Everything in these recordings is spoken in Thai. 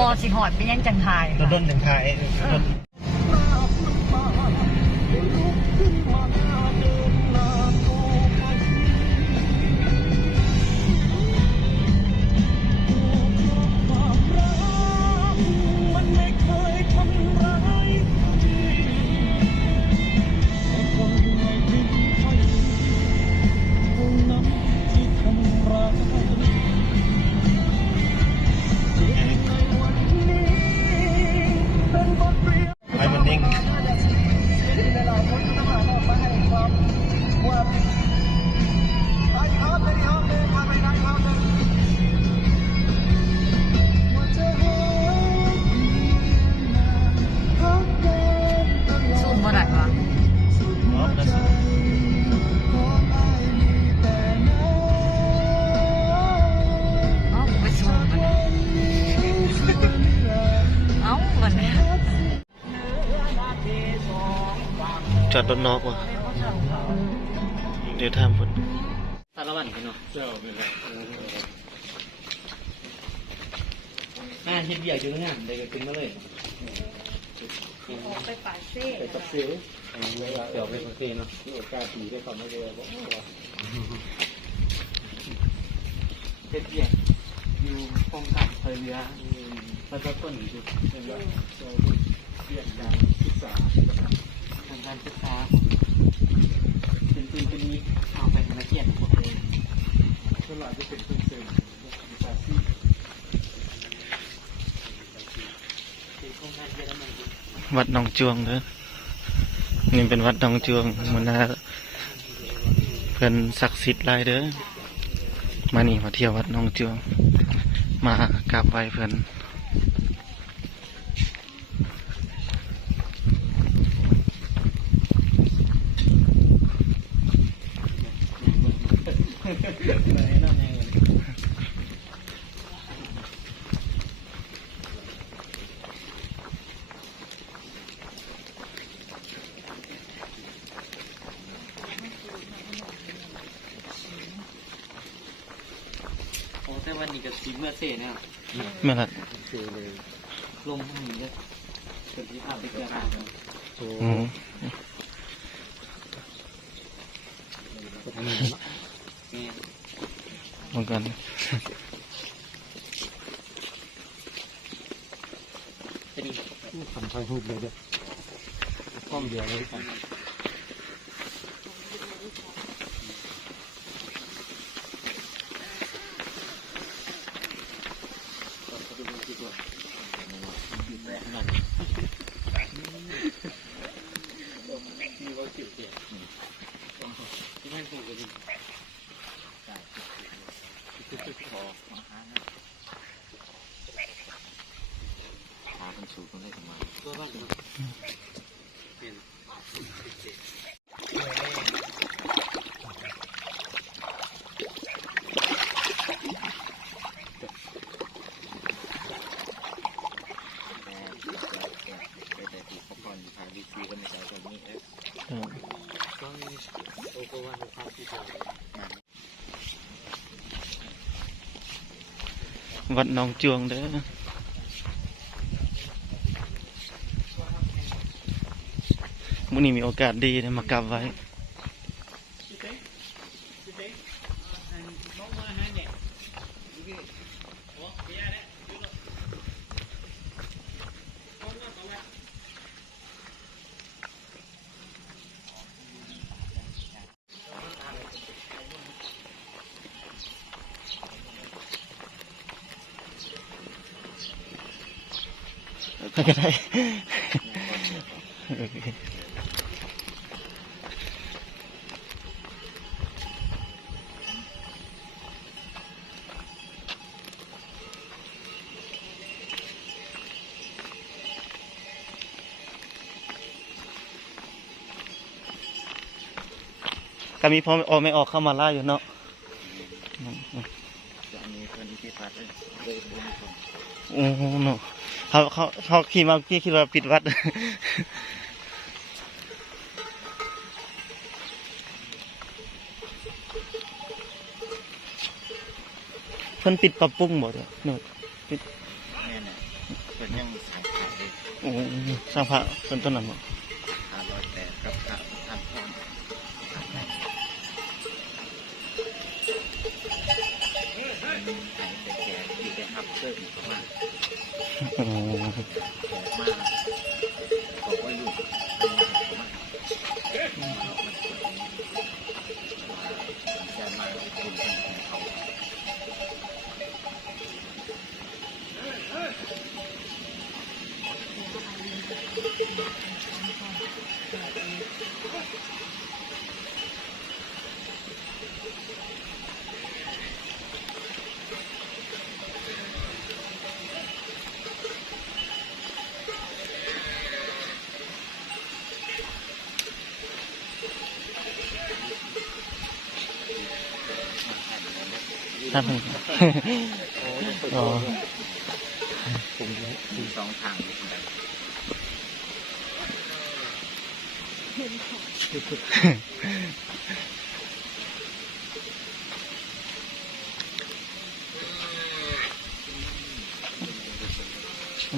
บอสิหอดเป็นยังจังไทยโดนจังไทยจอดรถนอกว่ะเดี๋ยวทำผลสารวัตรกันเนาะเฮ็ดเบียร์อยู่งานได้ก็ขึ้นมาเลยไปป่าเซ่ไปกับซิลเดี๋ยวไปกับเซ่เนาะที่โอกาสดีได้เขาไม่เลยบอกว่าเฮ็ดเบียร์อยู่ป้องกันไฟเรือแล้วก็ต้นอยู่เป็นแบบเบียร์การศึกษาทางการศึกษาเป็นนี้เอาไปนักเรียนหมดเลยส่วนหลายจะเป็นเสริมวิชาชีพวัดหนองจวงเด้อนี่เป็นวัดหนองจวงมันน่าเพิ่นศักดิ์สิทธิ์หลายเด้อมานี่มาเที่ยววัดหนองจวงมากราบไหว้เพิ่นแต่วันนี้กับซีเมื่อเซ่เนี่ยไม่ละลมมันเยอะเกิดที่ภาพไปเจอกันเหมือนกันทำไฟหุบเลยเด้อป้อมเดียวเลยกันสูงตรงนี้ทำไมตัวบ้านวัดหนองจวงเด้อมื้อนี้มีโอกาสดีได้มากราบไหว้ก็ได้ก็มีพ่อออกไม่ออกเข้ามาล่าอยู่เนาะโอ้โหเนาะเขาขี่มาพี่คิดว่าปิดวัดเพิ่นปิดปรับปรุงหมดเลยเนาะปิด เป็นยังสายขาย โอ้สร้างพระเป็นต้นนั้นบ่ 508กับท่านพ่อแต่แกอยู่ได้ครับเพิ่มประมาณ โอ้ แกมาบอกว่าอยู่ประมาณจะมาคุณท่านเขา ท่านอ๋อ มีสองทาง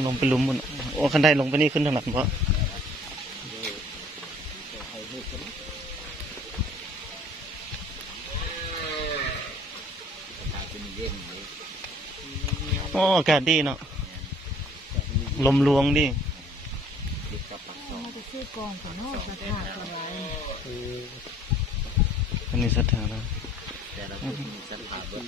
ลงไปหลุมมันโอ้คันไดลงไปนี่ขึ้นทางหลังเพราะ เป็นเย็นเลย โอ้อากาศดีเนาะลมลวงดิ ติดกับปากซอย เราจะซื้อกองของนอกกระถางอะไร อันนี้สถานะ แต่เราต้องมีสถาบัน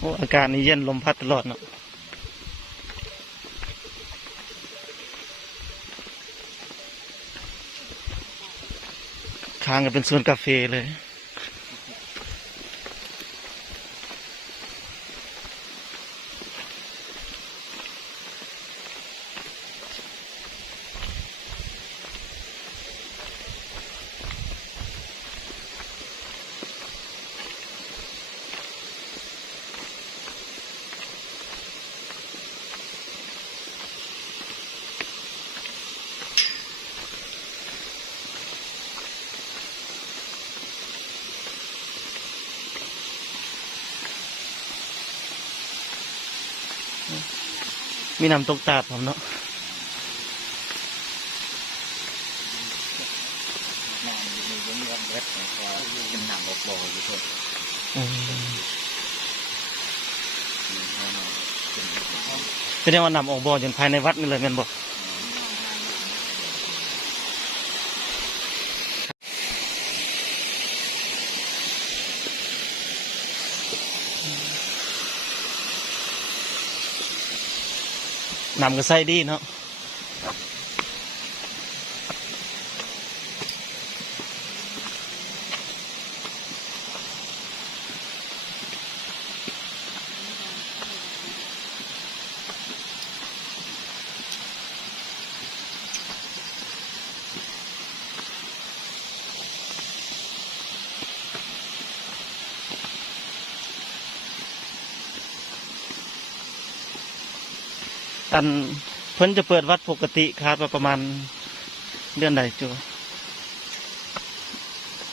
โอ้อากาศนี่เย็นลมพัดตลอดเนาะค้างกันเป็นสวนกาแฟเลยมีน้ำตกตาดผมเนาะ นอนอยู่ในวงเล็บเล็บของเขาเป็นหนังบอกบอกอยู่ตัว อืมเป็นยังว่านำออกบ่อจนภายในวัดนี่เลยแม่นบอกนำก็ใส่ดีเนาะอันเพิ่นจะเปิดวัดปกติคาดว่าประมาณเดือนใดจู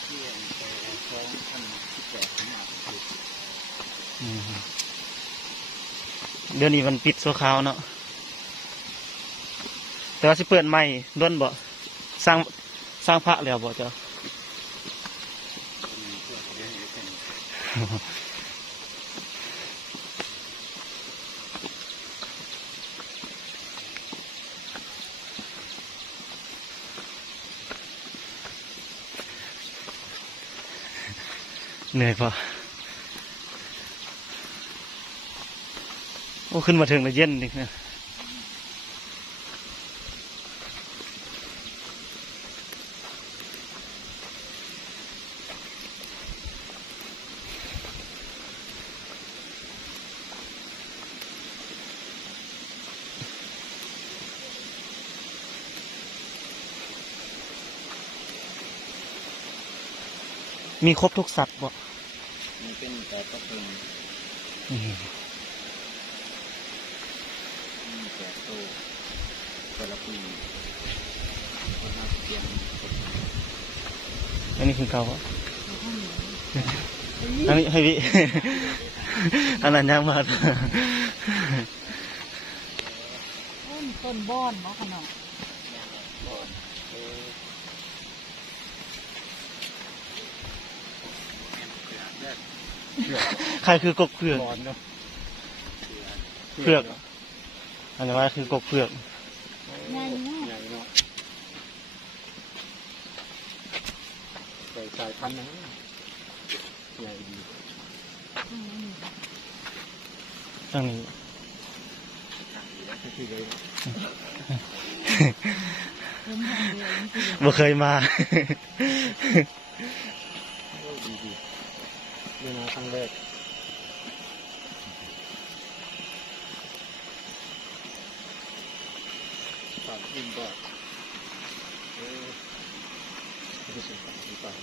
ที่แต่ท้องท่านที่แก่ขนาดนี้ เดือนนี้มันปิดชั่วคราวเนาะแต่ว่าสิเปิดใหม่ด้วนบ่สร้างพระแล้วบ่เจ้า เหนื่อยปะโอ้ขึ้นมาถึงแล้วเย็นดิเนี่ยมีครบทุกสัตว์บ่ มันเป็นแต่ก็เป็นแต่โตแต่ละปีก็น่าจะเปลี่ยน อันนี้คือเก่าบ่ เ อันนี้ให้พี่ อันนั้นยังมา ต้นบ้อนเนาะขนาด ใครคือกกเผือก บอนเนาะ เผือกอันนี้ว่าคือกกเผือก ง่ายมาก ใหญ่เนาะใส่สายพันธุ์นะใหญ่ดี ตั้งนี้ ที่เลย เริ่มทำเดียวนี่คือ บ่เคยมา ดีดีนี่นะครั้งแรกปากอิ่มก็ไม่ใช่ปากอิ่มปาก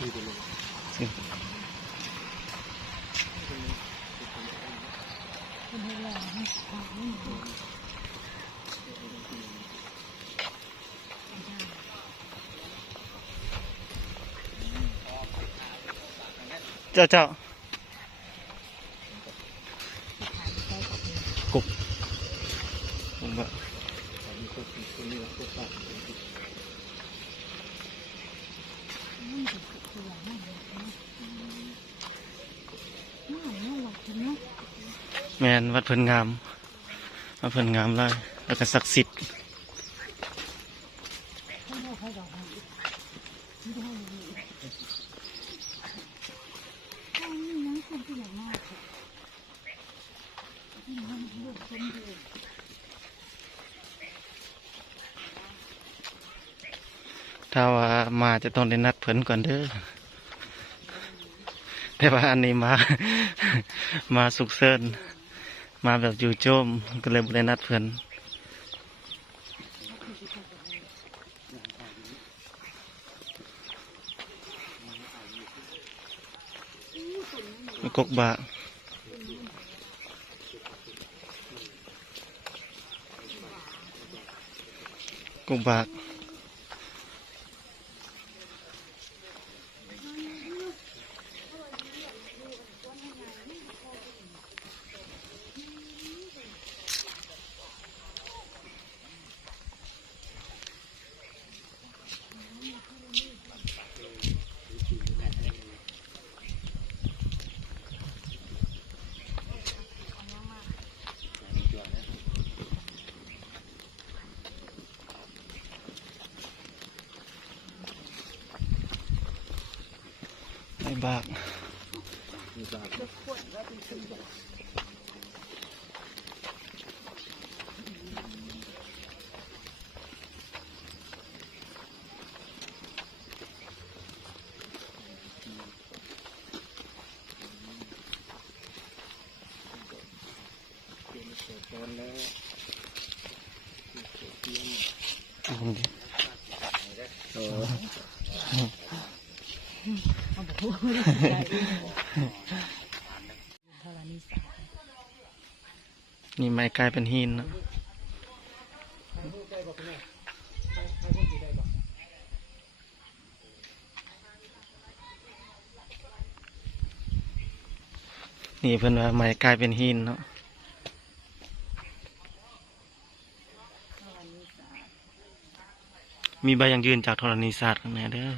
ชื่อเป็น คนให้ลองให้ฟังนี่ เจ้ากุกผมว่า มีคนนี้ก็ปาก นี่คือตัวอย่างมากเลยนะน่าหลักนะ แมนวัดเพิ่นงามวัดเพิ่นงามเลยแล้วก็ศักดิ์สิทธิ์ ให้เราให้เราให้ไม่ได้ให้นี่นะคนที่อย่างมากนี่มันเลือกคนเดียว ถ้าว่ามาจะต้องได้นัดเพิ่นก่อนเด้อแต่ว่าอันนี้มา มาสุกเซินมาแบบอยู่โจมก็เลยบ่ได้นัดเพิ่นกกบะกกบะไอ้บาก มีปาก ตอนแล้ว เอาบอกว่าไม่ได้ใจธรณีสา นี่ไม้กลายเป็นหินนะนี่เพิ่นว่าไม้กลายเป็นหินเนาะมีใบยังยืนจากธรณีศาสตร์ข้างในเด้อ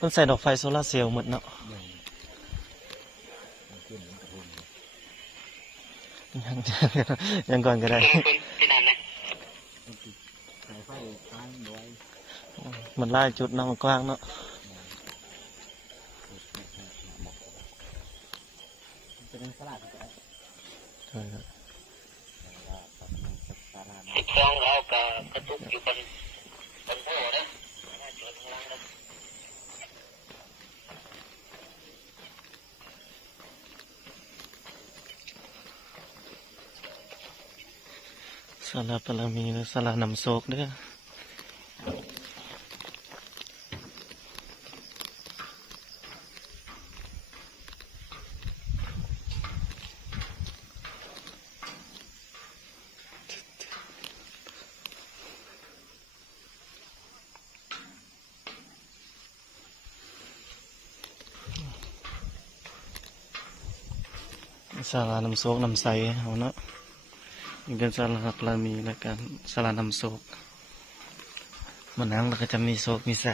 มันใส่ดอกไฟโซลาร์เซลล์หมดเนาะยังยังก่อนก็ได้มันไล่จุดเนาะมันกว้างเนาะเป็นสลัด ใช่ครับ ช่องเรากระตุกอยู่บนโบนะจนข้างล่างนะ ศาลาปรามีหรือศาลานำโศกเด้อศาลานำโศกนำใสเอาเนาะนี่เป็นศาลาปรามีแล้วกันศาลานำโศกมันนั่งแล้วก็จะมีโศกมีใส